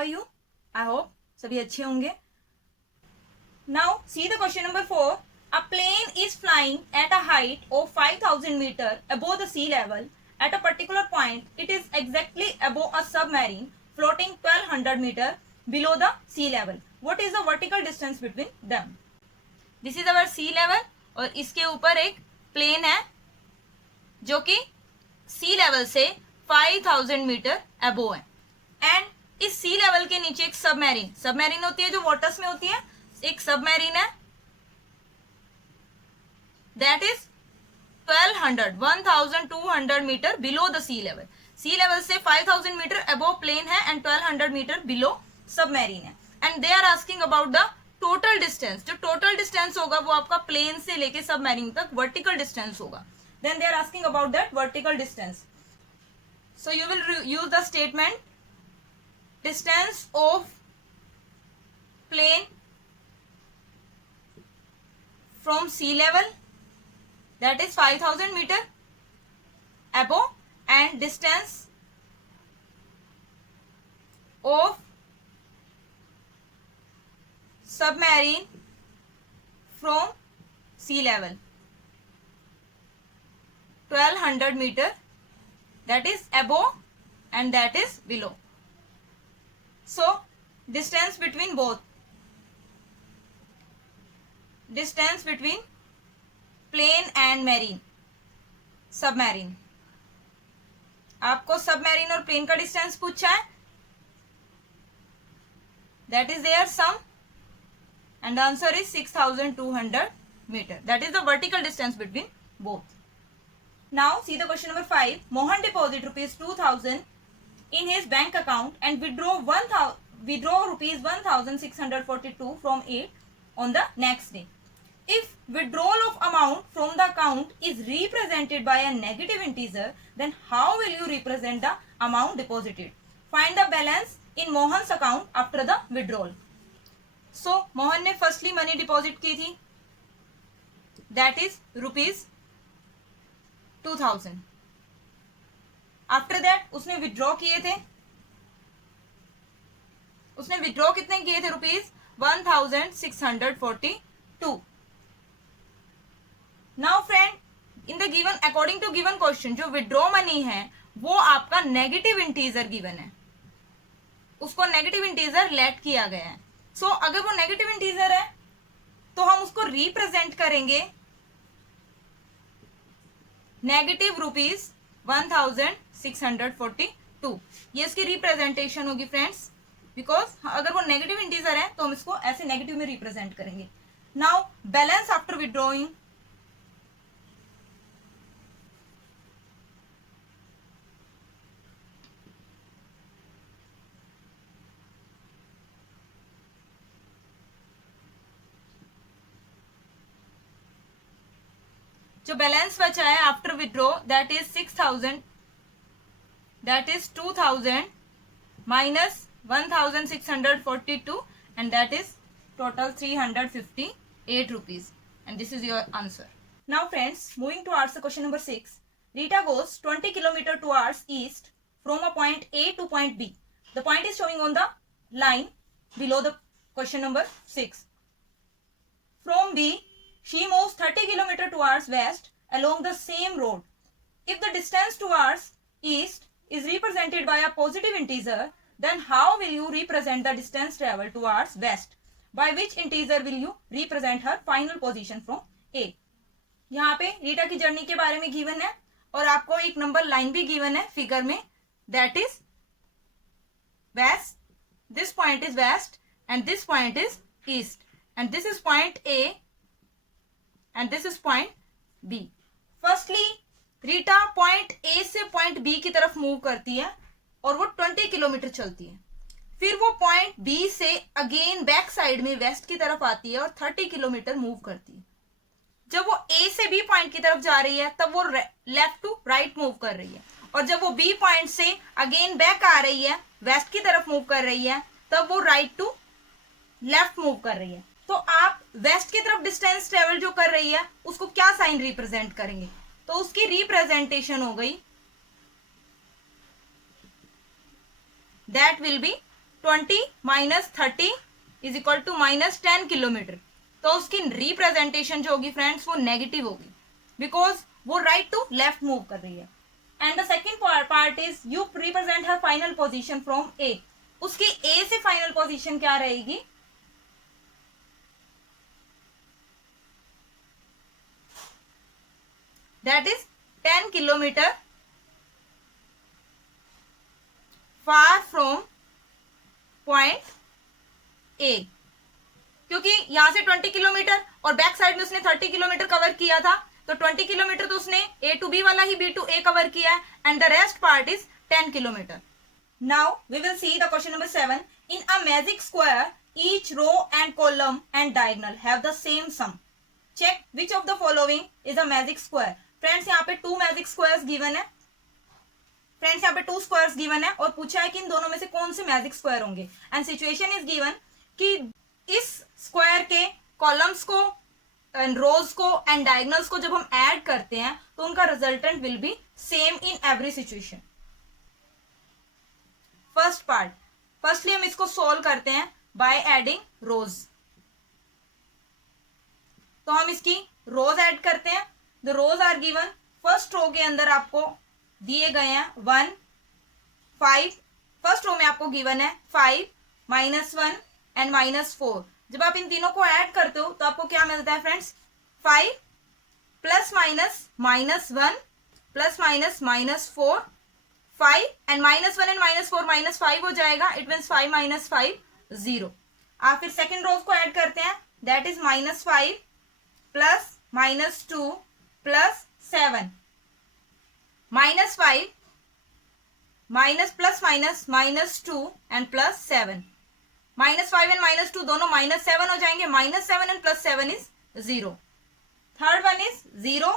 Are you? I hope सभी अच्छे होंगे. Now see the question number 4. A plane is flying at a height of 5,000 meter above the sea level. At a particular point, it is exactly above a submarine floating 1200 meter below the sea level. What is the vertical distance between them? This is our sea level और इसके ऊपर एक plane है जो कि सी level से 5000 metre above है. And इस सी लेवल के नीचे एक सबमरीन होती है जो वाटर्स में होती है. एक सबमरीन है that is 1200 metre below the sea level. Sea level से 5000 मीटर अबोव प्लेन है एंड 1200 मीटर बिलो सबमरीन है. And they are asking about the total distance. जो टोटल डिस्टेंस होगा वो आपका प्लेन से लेके सबमरीन तक वर्टिकल डिस्टेंस होगा. Then they are asking about that vertical distance. So you will use the statement distance of plane from sea level, that is 5000 meter above, and distance of submarine from sea level 1200 meter, that is above and that is below. So distance between both, distance between plane and marine, submarine. आपको submarine और plane का distance पूछा है. That is their sum and the answer is 6200 meter. That is the vertical distance between both. Now see the question number 5. Mohan deposit rupees 2000 in his bank account and withdraw rupees 1642 from it on the next day. If withdrawal of amount from the account is represented by a negative integer, then how will you represent the amount deposited? Find the balance in Mohan's account after the withdrawal. So Mohan ने firstly money deposit की थी, that is rupees 2000. After that उसने withdraw किए थे. उसने withdraw कितने किए थे? Rupees 1642. Now friend, in the given according to given question जो विड्रॉ मनी है वो आपका नेगेटिव इंटीजर गिवन है. उसको नेगेटिव इंटीजर लेट किया गया है. सो अगर वो नेगेटिव इंटीजर है तो हम उसको रिप्रेजेंट करेंगे नेगेटिव रुपीज 1642. ये इसकी रिप्रेजेंटेशन होगी फ्रेंड्स, बिकॉज अगर वो नेगेटिव इंटीजर है तो हम इसको ऐसे नेगेटिव में रिप्रेजेंट करेंगे. Now balance after withdrawing. जो बैलेंस बचा है after withdraw that is 6000, that is 2000 minus 1642 and that is total 358 rupees and this is your answer. Now friends, moving towards the question number 6. Rita goes 20 kilometre towards east from a point A to point B. The point is showing on the line below the question number 6. From B, she moves 30 km towards west along the same road. If the distance towards east is represented by a positive integer, then how will you represent the distance traveled towards west? By which integer will you represent her final position from A? यहाँ पे रीटा की journey के बारे में given है और आपको एक नंबर लाइन भी गिवन है फिगर में, that is west. This point is west and this point is east and this is point A and this is point B. Firstly, Rita point A से पॉइंट B की तरफ move करती है और वो 20 किलोमीटर चलती है. फिर वो पॉइंट B से अगेन बैक साइड में वेस्ट की तरफ आती है और 30 किलोमीटर मूव करती है. जब वो A से B पॉइंट की तरफ जा रही है तब वो लेफ्ट टू राइट मूव कर रही है और जब वो B पॉइंट से अगेन बैक आ रही है वेस्ट की तरफ मूव कर रही है तब वो राइट टू लेफ्ट मूव कर रही है. तो आप वेस्ट की तरफ डिस्टेंस ट्रेवल जो कर रही है उसको क्या साइन रिप्रेजेंट करेंगे? तो उसकी रिप्रेजेंटेशन हो गई that will be 20 minus 30 is equal to minus 10 kilometre. तो उसकी रिप्रेजेंटेशन जो होगी फ्रेंड्स वो नेगेटिव होगी, बिकॉज वो राइट टू लेफ्ट मूव कर रही है। And the second part is you represent her final position from A. उसकी ए से फाइनल पोजिशन क्या रहेगी, that is 10 kilometre far from point A. क्योंकि यहां से 20 किलोमीटर और बैक साइड में उसने 30 किलोमीटर कवर किया था, तो 20 किलोमीटर तो उसने ए टू बी वाला ही बी टू ए कवर किया है, and the rest part is 10 kilometre. Now we will see the question number 7। In a magic square each row and column and diagonal have the same sum. Check which of the following is a magic square. Friends यहाँ पे 2 magic squares given है। Friends यहाँ पे 2 squares given है और पूछा है कि इन दोनों में से कौन से मैजिक स्क्वायर होंगे। एंड सिचुएशन इज गिवन कि इस स्क्वायर के कॉलम्स को एंड रोज को एंड डायगोनल्स को जब हम ऐड करते हैं तो उनका resultant will be same in every situation. First part, firstly हम इसको सोल्व करते हैं बाय एडिंग रोज। तो हम इसकी रोज ऐड करते हैं। The rows are given, first row के अंदर आपको दिए गए हैं 1 5। फर्स्ट रो में आपको गिवन है 5 -1 एंड -4। जब आप इन तीनों को ऐड करते हो तो आपको क्या मिलता है friends, 5 plus minus -1 plus minus -4, 5 and -1 and -4 -5 हो जाएगा। It means 5 - 5 0। आप फिर सेकेंड रोज को ऐड करते हैं, that is -5 plus -2 plus 7, -5 minus plus minus -2 and plus 7। -5 and -2 दोनों -7 हो जाएंगे। -7 and +7 is 0। Third one is 0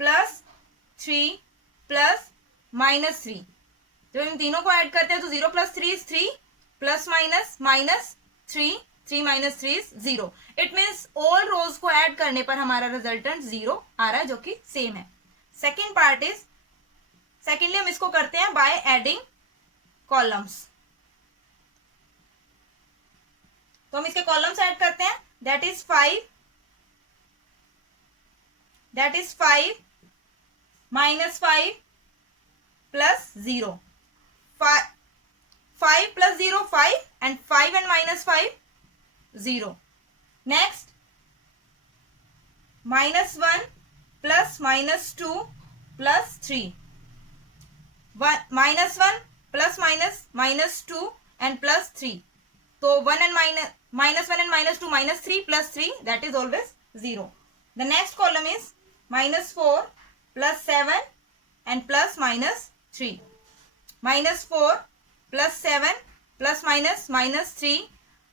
plus 3 plus -3। जब हम तीनों को ऐड करते हैं तो 0 + 3 is 3 plus minus -3, 3 - 3 is 0। It means all rows को ऐड करने पर हमारा रिजल्टेंट 0 आ रहा है, जो कि सेम है। सेकेंड पार्ट इज, सेकेंडली हम इसको करते हैं बाय एडिंग कॉलम्स। तो हम इसके कॉलम्स ऐड करते हैं, that is 5 -5 plus 0, 5 + 0 5 and 5 and -5 0। Next -1 plus -2 plus 3, -1 plus -2 and plus 3। तो 1 and -1 and -2 -3 plus 3, that is always 0। The next column is -4 plus 7 and plus -3, -4 plus 7 plus -3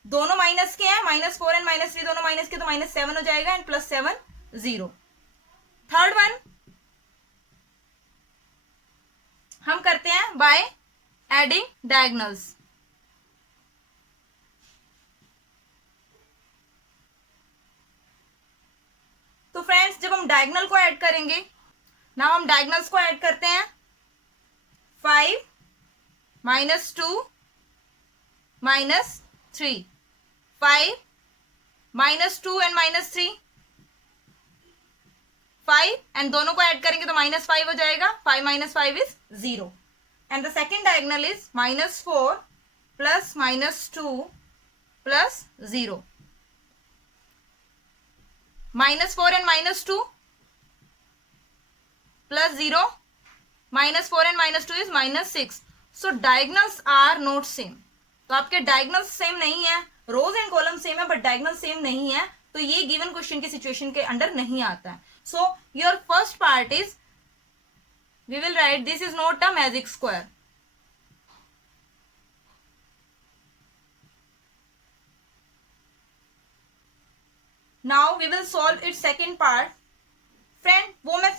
दोनों minus के हैं, -4 and -3 दोनों माइनस के, तो -7 हो जाएगा एंड +7 0। थर्ड वन हम करते हैं बाय एडिंग डायगोनल्स। तो फ्रेंड्स जब हम डायगोनल को ऐड करेंगे, नाउ हम डायगोनल्स को ऐड करते हैं, 5 -2 -3, 5 -2 एंड -3, 5 एंड दोनों को ऐड करेंगे तो -5 हो जाएगा। 5 - 5 is 0 and the second diagonal is -4 plus -2 plus 0, -4 and -2 plus 0, -4 and -2 is -6। So diagonals are not same. तो आपके डायगोनल्स सेम नहीं है, रोज एंड कॉलम सेम है बट डायगोनल सेम नहीं है, तो ये गिवन क्वेश्चन की सिचुएशन के अंडर नहीं आता है। So your first part is, we will write this is not a magic square. Now we will solve it second part. Friend वो मैं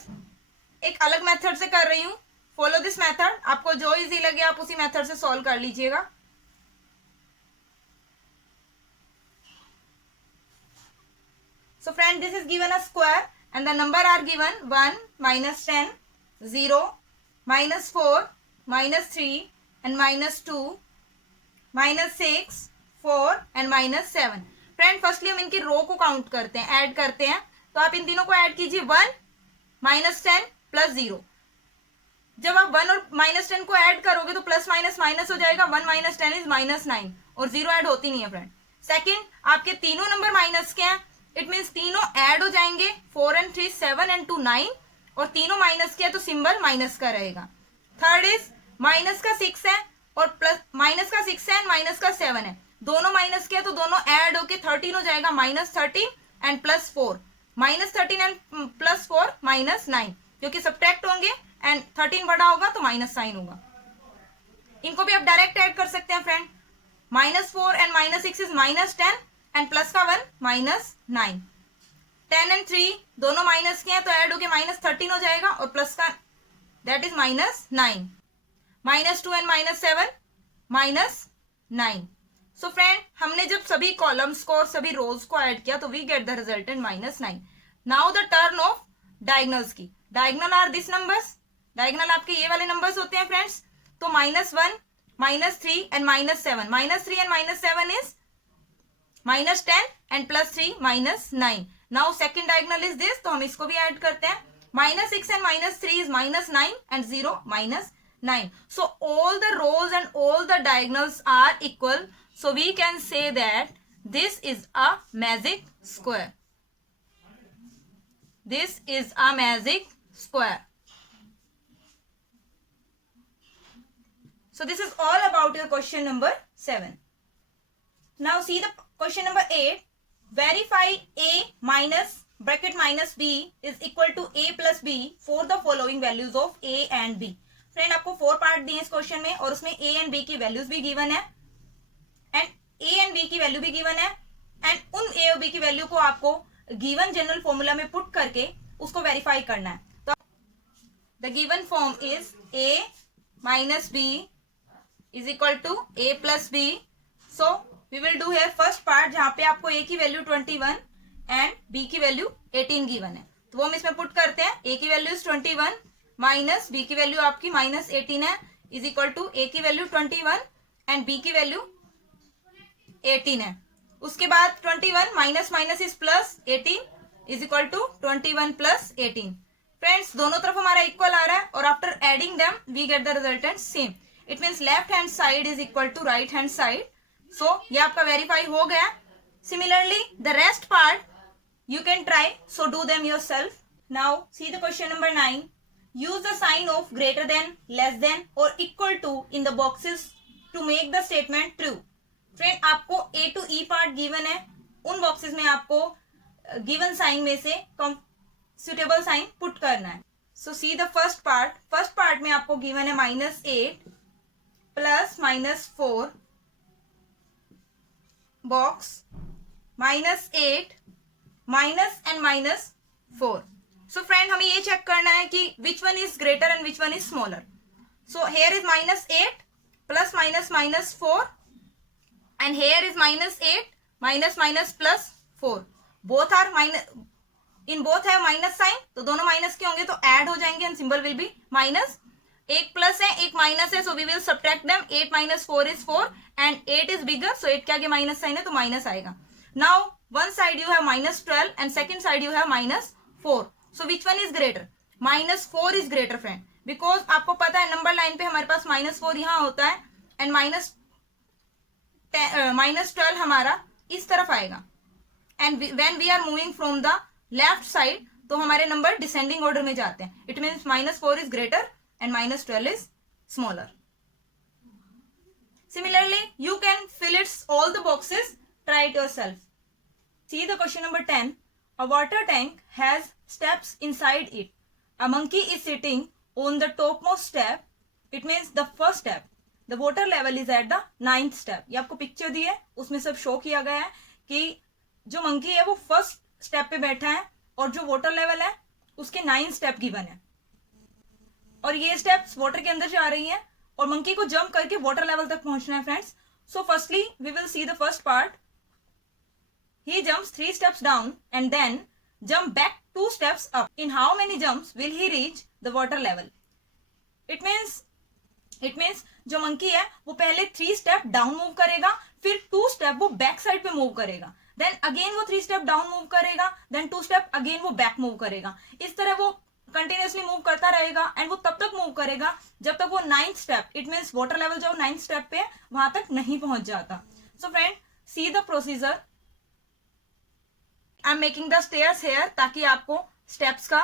एक अलग मेथड से कर रही हूं, फॉलो दिस मेथड। आपको जो इजी लगे आप उसी मेथड से सॉल्व कर लीजिएगा। So friend, this is given a square and the number are given 1 -10 0 -4 -3 and -2 -6, 4 and -7। Friend firstly हम इनकी रो को काउंट करते हैं, ऐड करते हैं। तो आप इन तीनों को ऐड कीजिए, 1 -10 प्लस 0। जब आप 1 और -10 को ऐड करोगे तो प्लस माइनस माइनस हो जाएगा, 1 - 10 इज -9 और 0 ऐड होती नहीं है फ्रेंड। सेकंड, आपके तीनों नंबर माइनस के हैं, इट मीन्स तीनों ऐड हो जाएंगे, 4 and 3 7 and 2 9, और तीनों माइनस के हैं तो सिंबल माइनस का रहेगा। थर्ड इज माइनस का 6 है और प्लस माइनस का 6 है एंड माइनस का 7 है, दोनों माइनस के हैं तो दोनों ऐड होके 13 हो जाएगा, -13 एंड +4, -13 एंड +4 -9, क्योंकि सब्ट्रैक्ट होंगे एंड 13 बड़ा होगा तो माइनस साइन होगा। इनको भी आप डायरेक्ट ऐड कर सकते हैं friend, -4 and -6 is -10 and plus का 1 -9। 10 एंड 3 दोनों माइनस के हैं तो ऐड होके -13 हो जाएगा और प्लस का that is -9। -2 and -7 -9। So friend हमने जब सभी कॉलम्स को और सभी रोज को ऐड किया तो we get the resultant -9। Now the turn of diagonals की। Diagonal are this numbers, diagonal आपके ये वाले नंबर्स होते हैं फ्रेंड्स। तो -1, -3 and -7, -3 and -7 is -10 and +3 -9। Now second diagonal is this, तो हम इसको भी ऐड करते हैं, -6 and -3 is -9 and 0 -9. So all the rows and all the diagonals are equal. So we can say that this is a magic square. This is a magic square. So this is all about your question number 7. Now see the question number 8. Verify a minus bracket minus b is equal to a plus b for the following values of a and b. Friend आपको 4 part दिए इस question में और उसमें a and b की values भी given है and a and b की वैल्यू भी गिवन है एंड उन a और b की वैल्यू को आपको गिवन जनरल फॉर्मूला में पुट करके उसको वेरीफाई करना है। तो the given form is a minus b is equal to a plus b. So we will do here first part जहां पे आपको a की वैल्यू 21 एंड b की वैल्यू 18 गिवन है, तो वो हम इसमें पुट करते हैं। a की वैल्यू 21 माइनस b की वैल्यू आपकी -18 है इज इक्वल टू a की वैल्यू 21 एंड b की वैल्यू 18 है। उसके बाद 21 minus minus is plus 18 is equal to 21 plus 18। Friends दोनों तरफ हमारा इक्वल आ रहा है और after adding them we get the resultant same. It means left hand side is equal to right hand side. So ये आपका वेरीफाई हो गया। Similarly the rest part you can try, so do them yourself. Now see the question number 9. Use the sign of greater than, less than or equal to in the boxes to make the statement true. Friend आपको A to E part given है, उन boxes में आपको given sign में से suitable sign put करना है। So see the first part. First part में आपको गिवन है -8 plus -4 box -8 minus and -4। So friend हमें ये चेक करना है कि which one is greater and which one is smaller. So here is -8 plus -4 and here is -8 minus plus 4। Both are minus, in both है minus sign, तो दोनों minus के होंगे तो ऐड हो जाएंगे and symbol will be minus. एक plus है एक माइनस है, so we will subtract them. 8 - 4 is 4 and 8 is bigger, so 8 के आगे माइनस साइन है तो माइनस आएगा। Now one side you have -12 and second side you have -4. So which one is greater? -4 is greater friend, because आपको पता है number line पे हमारे पास -4 यहाँ होता है एंड -12 हमारा इस तरफ आएगा and when we are moving from the left side तो हमारे नंबर डिसेंडिंग ऑर्डर में जाते हैं। It means -4 is greater and -12 is smaller. Similarly you can fill its all the boxes. Try it yourself. See the question number 10. A water tank has steps inside it. A monkey is sitting on the topmost step. It means the first step. The water level is at the 9th step. ये आपको picture दी है, उसमें सब show किया गया है कि जो मंकी है वो फर्स्ट स्टेप पे बैठा है और जो वाटर लेवल है उसके 9 स्टेप गिवन है और ये स्टेप्स वाटर के अंदर जा रही है और मंकी को जंप करके वाटर लेवल तक पहुंचना है friends. So firstly we will see the first part. He jumps 3 steps down and then jump back 2 steps up. In how many jumps will he reach the water level? It means it means जो monkey है वो पहले 3 step down move करेगा, फिर 2 step वो back side पे move करेगा, then again वो 3 स्टेप डाउन मूव करेगा, देन 2 स्टेप अगेन वो बैक मूव करेगा। इस तरह वो कंटिन्यूसली मूव करता रहेगा एंड वो तब तक मूव करेगा जब तक वो 9th step, it means water level जो 9th स्टेप पे वहां तक नहीं पहुंच जाता। So friend, see the procedure. I am making the stairs here ताकि आपको स्टेप्स का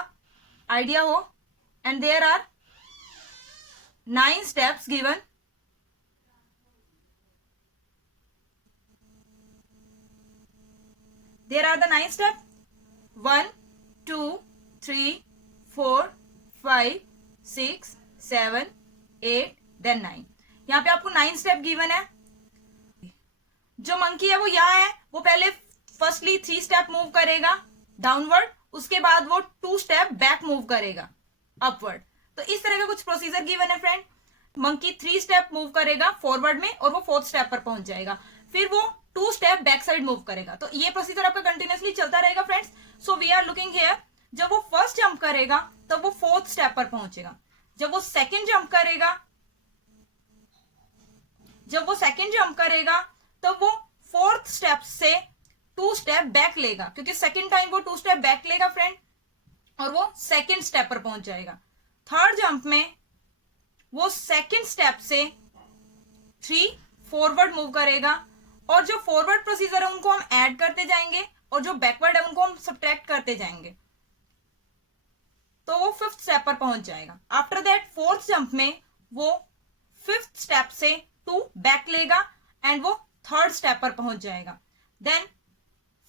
आइडिया हो। And there are 9 steps given. There are the 9 steps. 1, 2, 3, 4, 5, 6, 7, 8, then 9. यहाँ पे आपको 9 स्टेप गिवन है। जो मंकी है वो यहाँ है, वो पहले फर्स्टली 3 स्टेप मूव करेगा डाउनवर्ड, उसके बाद वो 2 स्टेप बैक मूव करेगा अपवर्ड। तो इस तरह का कुछ प्रोसीजर गिवन है फ्रेंड। मंकी 3 स्टेप मूव करेगा फॉरवर्ड में और वो 4th स्टेप पर पहुंच जाएगा, फिर वो 2 स्टेप बैक साइड मूव करेगा। तो ये प्रोसीजर आपका कंटिन्यूसली चलता रहेगा friends. So we are looking here, जब वो फर्स्ट जंप करेगा तब वो 4th स्टेप पर पहुंचेगा। जब वो सेकंड जंप करेगा तब वो 4th स्टेप से 2 स्टेप बैक लेगा, क्योंकि सेकंड टाइम वो 2 स्टेप बैक लेगा फ्रेंड, और वो 2nd स्टेप पर पहुंच जाएगा। थर्ड जंप में वो 2nd स्टेप से 3 फॉरवर्ड मूव करेगा, और जो फॉरवर्ड प्रोसीजर है उनको हम ऐड करते जाएंगे और जो बैकवर्ड है उनको हम सब्ट्रैक्ट करते जाएंगे, तो वो 5th स्टेप पर पहुंच जाएगा। आफ्टर दैट 4th जंप में वो 5th स्टेप से 2 बैक लेगा एंड वो 3rd स्टेप पर पहुंच जाएगा। देन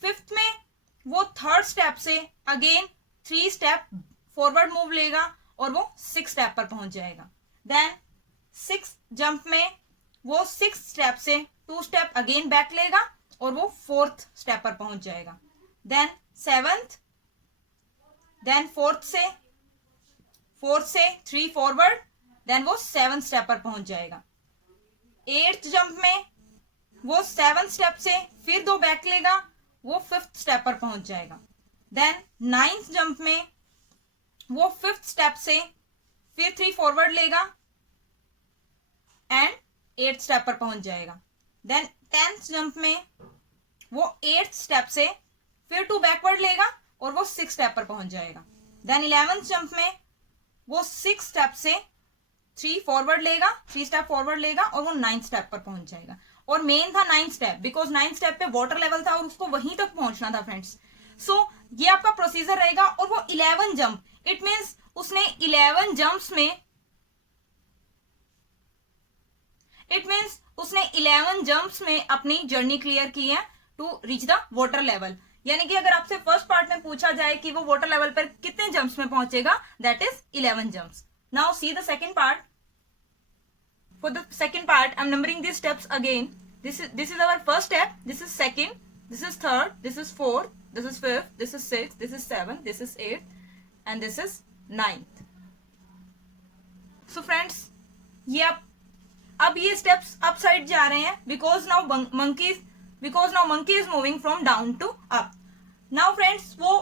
5th में वो 3rd स्टेप से अगेन 3 स्टेप फॉरवर्ड मूव लेगा और वो 6th स्टेप पर पहुंच जाएगा। देन 6th जंप में वो 6th स्टेप से 2 स्टेप अगेन बैक लेगा और वो 4th स्टेप पर पहुंच जाएगा। देन 7th, देन 4th से 3 फॉरवर्ड, देन वो 7th स्टेप पर पहुंच जाएगा। 8th जंप में वो 7th स्टेप से फिर 2 बैक लेगा, वो 5th स्टेप पर पहुंच जाएगा। देन 9th जंप में वो 5th स्टेप से फिर 3 फॉरवर्ड लेगा एंड 8th स्टेप पर पहुंच जाएगा। देन 10th जंप में वो 8th स्टेप से फिर 2 बैकवर्ड लेगा और वो 6th स्टेप पर पहुंच जाएगा। देन 11th जंप में वो 6 स्टेप से 3 फॉरवर्ड लेगा, 3 स्टेप फॉरवर्ड लेगा और वो 9th स्टेप पर पहुंच जाएगा। और मेन था 9th step, because 9th step पे वाटर लेवल था और उसको वहीं तक पहुंचना था फ्रेंड्स। सो ये आपका प्रोसीजर रहेगा। और वो 11 जंप, इट मीन्स उसने 11 जंप्स में अपनी जर्नी क्लियर की है to reach the water level. यानी कि अगर आपसे फर्स्ट पार्ट में पूछा जाए कि वो वाटर लेवल पर कितने जंप्स में पहुंचेगा, that is 11 jumps. Now see the second part. For the second part, I'm numbering these steps again. This is our first step. This is second. This is third. This is fourth. This is fifth. This is sixth. This is seventh. This is eighth. And this is ninth. So friends, ये अब ये steps up side जा रहे हैं because now monkey is moving from down to up. Now friends, वो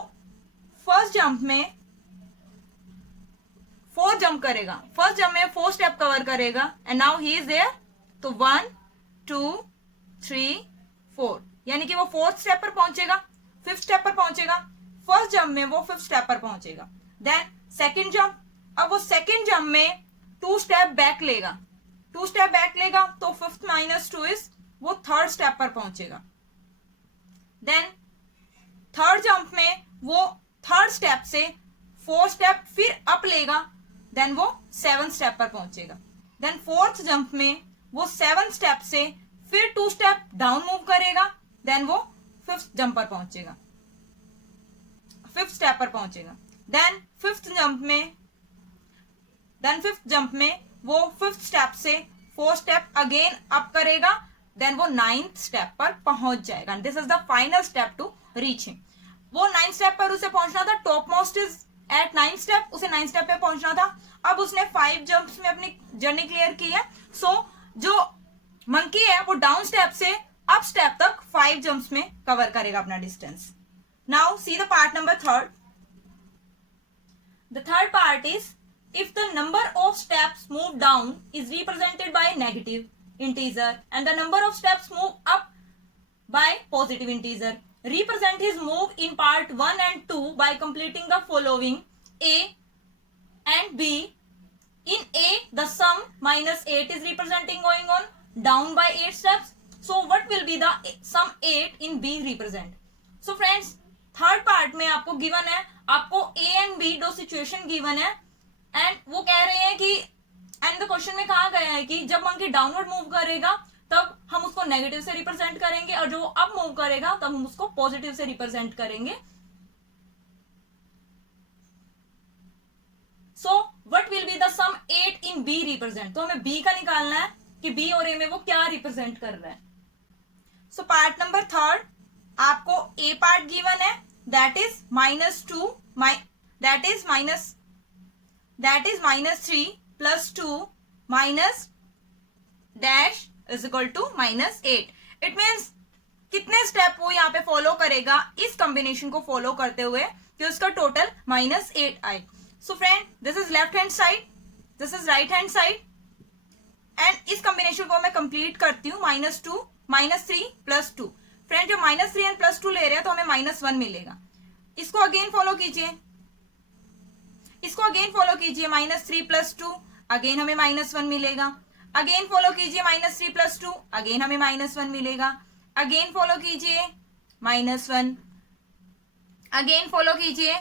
first jump में 4 jump करेगा। First jump में 4 स्टेप कवर करेगा and now he is there. तो 1 2 3 4, यानी कि वो 4th स्टेप पर पहुंचेगा, 5th स्टेप पर पहुंचेगा। फर्स्ट जंप में वो 5th स्टेप पर पहुंचेगा। देन सेकंड जंप, अब वो सेकंड जंप में 2 स्टेप बैक लेगा, 2 स्टेप बैक लेगा तो 5th - 2 इज वो 3rd स्टेप पर पहुंचेगा। देन थर्ड जंप में वो 3rd स्टेप से 4 स्टेप फिर अप लेगा, देन वो 7th स्टेप पर पहुंचेगा। देन 4th जंप में वो 7th स्टेप से फिर 2 स्टेप डाउन मूव करेगा, देन वो 5th जंप पर पहुंचेगा, 5th स्टेप पर पहुंचेगा। देन 5th जंप में वो 5th स्टेप से 4 स्टेप अगेन अप करेगा, देन वो 9th स्टेप पर पहुंच जाएगा। This is the final step to reach him. वो 9th स्टेप पर उसे पहुंचना था, top most is at 9th step, उसे 9th स्टेप पे पहुंचना था। अब उसने 5 जंप्स में अपनी जर्नी क्लियर की है। सो जो मंकी है वो डाउन स्टेप से अप स्टेप तक 5 जंप्स में कवर करेगा अपना distance. Now see the part number 3rd। The third part is if the number of steps move down is represented by negative integer and the number of steps move up by positive integer. Represent his move in part 1 and 2 by completing the following: A and B. In A, the sum minus 8 is representing going on down by 8 steps. So what will be the sum 8 in B represent? So friends, third part में आपको given है, आपको A and B दो situation given है and वो कह रहे हैं कि एंड द क्वेश्चन में कहा गया है कि जब मंकी डाउनवर्ड मूव करेगा तब हम उसको नेगेटिव से रिप्रेजेंट करेंगे और जो अप मूव करेगा तब हम उसको पॉजिटिव से रिप्रेजेंट करेंगे. So what will be the sum 8 in B represent. तो हमें B का निकालना है कि B और A में वो क्या रिप्रेजेंट कर रहा है. सो पार्ट नंबर थर्ड, आपको A पार्ट गिवन है that is -2 that is -3 + 2 minus dash is equal to -8. इट मीन्स कितने स्टेप वो यहाँ पे फॉलो करेगा इस कॉम्बिनेशन को फॉलो करते हुए कि उसका टोटल -8 आए. So friend, this is left hand side, this is right hand side and इस कॉम्बिनेशन को मैं कंप्लीट करती हूँ -2 -3 + 2. फ्रेंड, जो -3 एंड +2 ले रहे हैं तो हमें -1 मिलेगा. इसको अगेन फॉलो कीजिए, इसको अगेन फॉलो कीजिए, -3 + 2 अगेन हमें -1 मिलेगा. अगेन फॉलो कीजिए -3 + 2 अगेन हमें -1 मिलेगा. अगेन फॉलो कीजिए -1 अगेन फॉलो कीजिए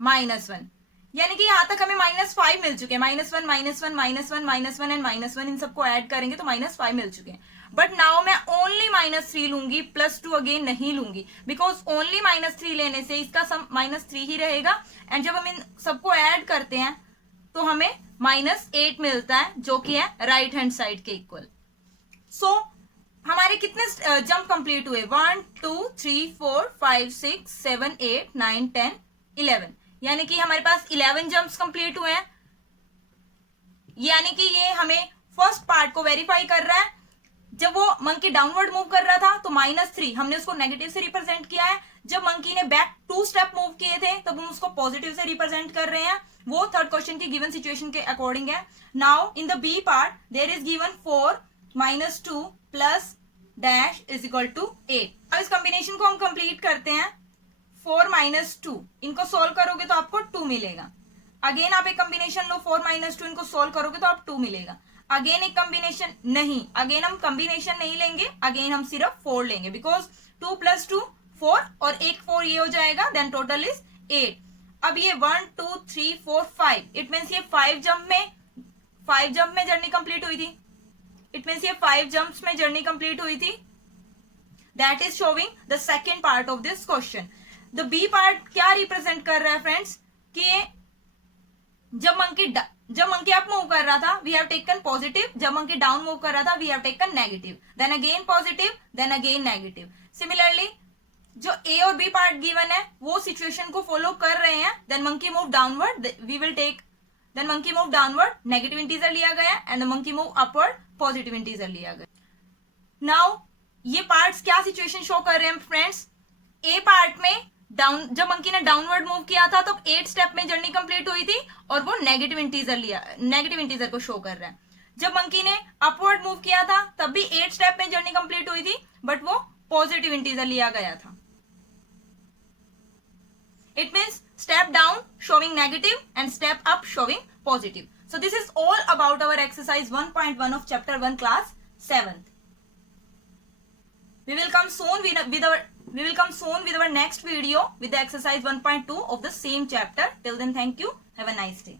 -1. यानी कि यहां तक हमें -5 मिल चुके हैं. -1 -1 -1 -1 एंड -1 इन सबको ऐड करेंगे तो -5 मिल चुके हैं. बट नाउ मैं ओनली -3 लूंगी, +2 अगेन नहीं लूंगी बिकॉज ओनली -3 लेने से इसका सम -3 ही रहेगा एंड जब हम इन सबको ऐड करते हैं तो हमें -8 मिलता है जो कि है राइट हैंड साइड के इक्वल. सो हमारे कितने जंप कंप्लीट हुए? 1 2 3 4 5 6 7 8 9 10 11. यानी कि हमारे पास 11 जंप्स कंप्लीट हुए हैं. यानी कि ये हमें फर्स्ट पार्ट को वेरीफाई कर रहा है. जब वो मंकी डाउनवर्ड मूव कर रहा था तो -3 हमने उसको नेगेटिव से रिप्रेजेंट किया है. जब मंकी ने बैक 2 स्टेप मूव किए थे तब हम उसको पॉजिटिव से रिप्रेजेंट कर रहे हैं. वो थर्ड क्वेश्चन की गिवन सिचुएशन के अकॉर्डिंग है. Now in the B part there is given 4 -2 plus dash is equal to 8. अब इस कॉम्बिनेशन को हम कंप्लीट करते हैं. 4 -2 इनको सोल्व करोगे तो आपको 2 मिलेगा. अगेन आप एक कॉम्बिनेशन लो 4 -2 इनको सोल्व करोगे तो आप 2 मिलेगा. अगेन एक कॉम्बिनेशन नहीं, अगेन हम कॉम्बिनेशन नहीं लेंगे, अगेन हम सिर्फ 4 लेंगे बिकॉज 2 + 2 4 और एक 4 ये हो जाएगा देन टोटल इज 8. अब ये 1 2 3 4 5 इट मीन्स ये 5 जंप में जर्नी कंप्लीट हुई थी. इट मीन्स ये 5 जंप्स में जर्नी कंप्लीट हुई थी. That is showing the second part of this question. The B part क्या रिप्रेजेंट कर रहा है फ्रेंड्स कि जब मंकी अप मूव कर रहा था वी हैव टेकन पॉजिटिव, जब मंकी डाउन मूव कर रहा था we have taken negative, then again positive, then again negative. Similarly जो ए और बी पार्ट गिवन है वो सिचुएशन को फॉलो कर रहे हैं. Then monkey move downward, we will take then monkey move downward negative integer लिया गया and monkey move upward positive integer लिया गया. नाउ ये पार्ट्स क्या सिचुएशन शो कर रहे हैं फ्रेंड्स? ए पार्ट में जब मंकी ने डाउनवर्ड मूव किया था तब 8 स्टेप में जर्नी कंप्लीट हुई थी और वो नेगेटिव इंटीजर को शो कर रहा है. जब मंकी ने अपवर्ड मूव किया था तब भी 8 स्टेप में जर्नी कंप्लीट हुई थी बट वो पॉजिटिव इंटीजर लिया गया था. It means step down showing negative and step up showing positive. So this is all about our exercise 1.1 of chapter 1 class 7th. We will come soon with our next video with the exercise 1.2 of the same chapter. Till then, thank you. Have a nice day.